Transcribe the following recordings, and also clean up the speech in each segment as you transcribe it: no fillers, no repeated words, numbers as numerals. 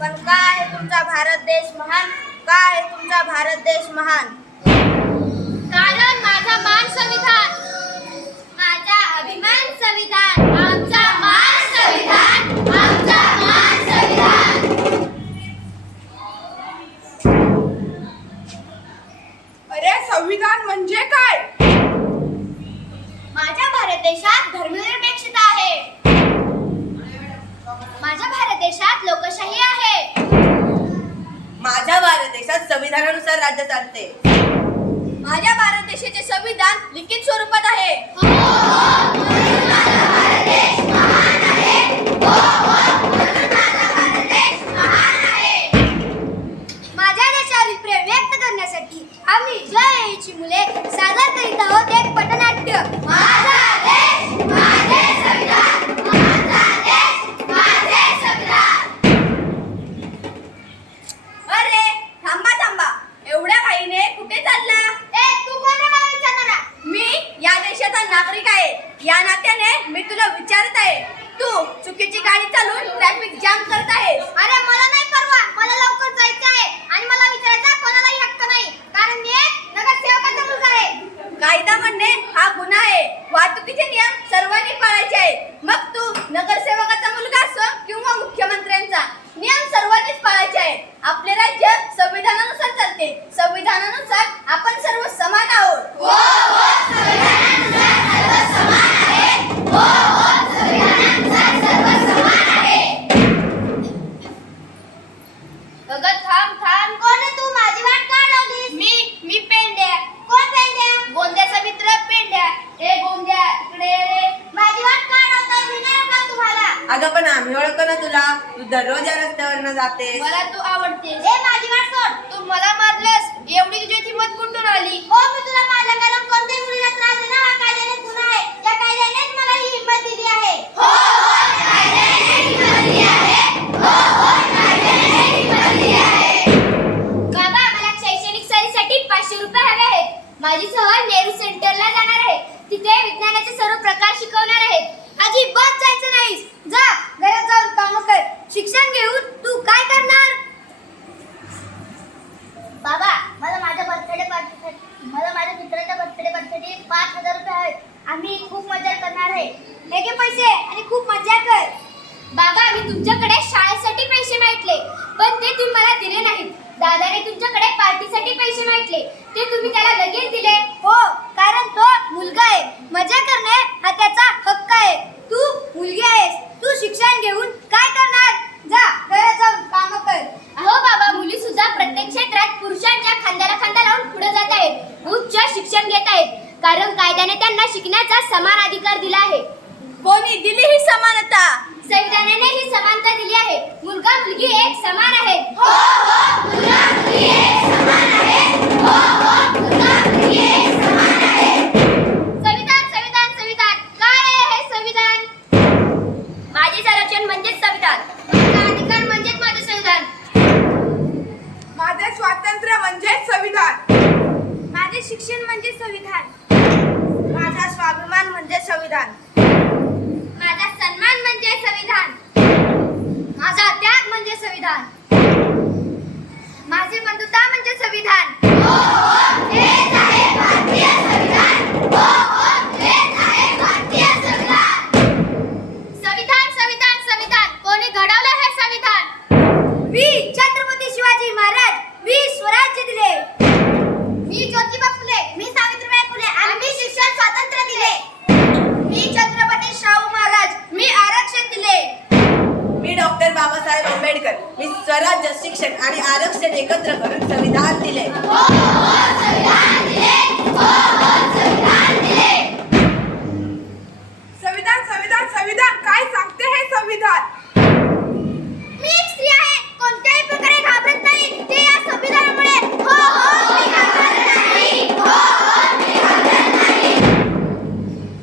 पण का आहे तुमचा भारत देश महान? का आहे तुमचा भारत देश महान? कारण माझा मान संविधान, माझा अभिमान संविधान, आमचा मान संविधान, आमचा मान संविधान. अरे संविधान म्हणजे काय? माझ्या भारत देशात धर्मनिरपेक्षता आहे. माझ्या भारत देशात लोकशाही आहे. माझ्या भारत देशात संविधानानुसार राज्य चालते. माझ्या भारत देशाचे संविधान लिखित स्वरूपात आहे. माझ्या देशावरील प्रेम व्यक्त करण्यासाठी आम्ही जयची मुले सादर करीत आहोत एक पटनाट्य. माझा देश माझे संविधान, माझा देश माझे संविधान. अरे थांबा थांबा, एवढ्या घाईने कुठे चालला? तू कोण आहे मला विचारणारा? मी या देशाचा नागरिक आहे. या नात्याने मी तुला विचारत आहे, तू चुकीची गाडी चालवून ट्रॅफिक जाम करत आहेस. अरे मला नाही परवा, मला लवकर जायचं आहे आणि मला विचारायचा कोणालाही हक्क नाही, कारण मी एक नगरसेवकाचा मुलगा आहे. कायदा म्हणणे हा गुन्हा आहे. वाहतुकीचे नियम सर्वांनी पाळायचे आहे. मग तू नगरसेवकाचा मुलगा असो किंवा मुख्यमंत्र्यांचा, नियम सर्वांनीच पाळायचे आहे. आपले राज्य संविधानानुसार चालते. संविधानानुसार आपण सर्व समान आहोत. अगं थांब थांब, कोण आहे तू? माझी वाट का लावलीस? मी पेंड्या. कोण पेंड्या? गोंद्याचा मित्र पेंड्या. ए गोंद्या इकडे ये. माझी वाट का लावताय? मी नाही ओळखत तुम्हाला. अगं पण आम्ही ओळखतो ना तुला, तू दररोज या रस्त्यावरनं जाते. मला तू आवडतेस. ए माझी वाट सोड. तू मला मारलंस, एवढी तुझी हिंमत कुठून आली? हो मी तुला मारलं कारण कोणत्याही मुलीला त्रास देणं हा कायद्याने गुन्हा आहे. या कायद्यानेच मला ही हिंमत दिली आहे. हो कायद्याने हिंमत दिली आहे. कायद्याने हिंमत दिली आहे. बाबा मला शैक्षणिक सहलीसाठी 500 रुपये हवे आहेत. माझी सहल नेहरू सेंटरला जाणार आहे. तिथे विज्ञानाचे सर्व प्रकार शिकवणार आहेत. अजिबात जायचं नाहीस. जा घरात जाऊन काम कर. शिक्षण घेऊन तू काय करणार? बाबा मला माझ्या बर्थडे पार्टीसाठी, मला माझ्या मित्राच्या बर्थडे पार्टीसाठी 5000 रुपये आहेत. आम्ही खूप मजा करणार आहे. हे घे पैसे आणि खूप मजा कर. बाबा मी तुमच्याकडे शाळेसाठी पैसे मागितले, पण ते तुम्ही मला दिले नाहीत. दादाने तुमच्याकडे पार्टीसाठी पैसे मागितले, ते तुम्ही त्याला लगेच दिले. हो कारण तो मुलगा आहे. मजा करणे हा त्याचा हक्क आहे. तू मुलगी आहेस. तू शिक्षण घेऊन काय करणार? जा घरात जाऊन काम कर. अहो बाबा मुली सुद्धा प्रत्येक क्षेत्रात पुरुषांच्या खांद्याला खांदा लावून पुढे जात आहेत. उच्च शिक्षण घेत आहेत, कारण कायद्याने त्यांना शिकण्याचा समान अधिकार दिला आहे. कोणी दिली ही समानता? संविधानाने ही समानता दिली आहे. मुलगा मुलगी एक समान आहेत. मुलगा मुलगी एक समान आहेत. मुलगा मुलगी एक समान आहेत. संविधान संविधान संविधान, काय आहे हे संविधान? माझे संरक्षण म्हणजेच संविधान. माझा अधिकार म्हणजेच माझे संविधान. माझे स्वातंत्र्य म्हणजे संविधान. माझे शिक्षण म्हणजे संविधान. माझा स्वाभिमान म्हणजे संविधान. माझा सन्मान म्हणजे संविधान. माझा त्याग म्हणजे संविधान. माझी बंधुता म्हणजे संविधान. हेच आहे भारतीय संविधान. हेच आहे भारतीय संविधान. संविधान संविधान संविधान, कोणी घडवलं हे संविधान? मी छत्रपती शिवाजी महाराज. मी स्वराज्य दिले. मी ज्योतिबा फुले, मी सावित्रीबाई फुले, आम्ही शिक्षण स्वातंत्र्य दिले. मी छत्रपती शाहू महाराज, मी आरक्षण दिले. मी डॉक्टर बाबासाहेब आंबेडकर, मी स्वराज्य, शिक्षण आणि आरक्षण एकत्र करून संविधान दिले. संविधान दिले. संविधान दिले. संविधान संविधान संविधान, काय सांगते हे संविधान? मी एक स्त्री आहे, कोणत्याही प्रकारे घाबरत नाही. ते या संविधानामुळे. मी घाबरत नाही. मी घाबरत नाही.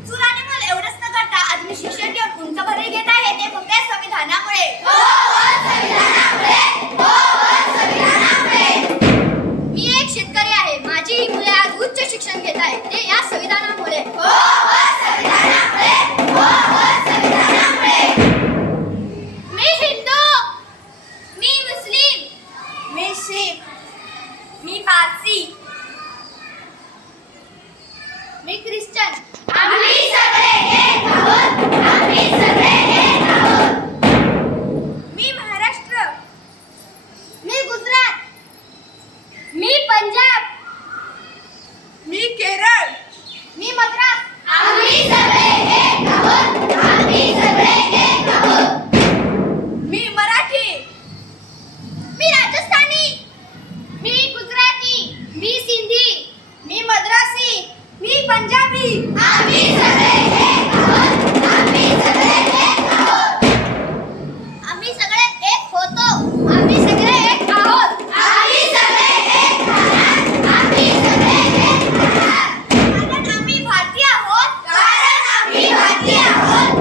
चूल आणि मूल एवढंच न करता आज मी शिक्षण घेऊन उंच पदवी घेत आहे, ते फक्त या संविधानामुळे. संविधानामुळे. संविधानामुळे. मी एक शेतकरी आहे. माझी मुले आज उच्च शिक्षण घेत आहेत, ते या संविधानामुळे. संविधानामुळे. संविधानामुळे. भारतीय आहोत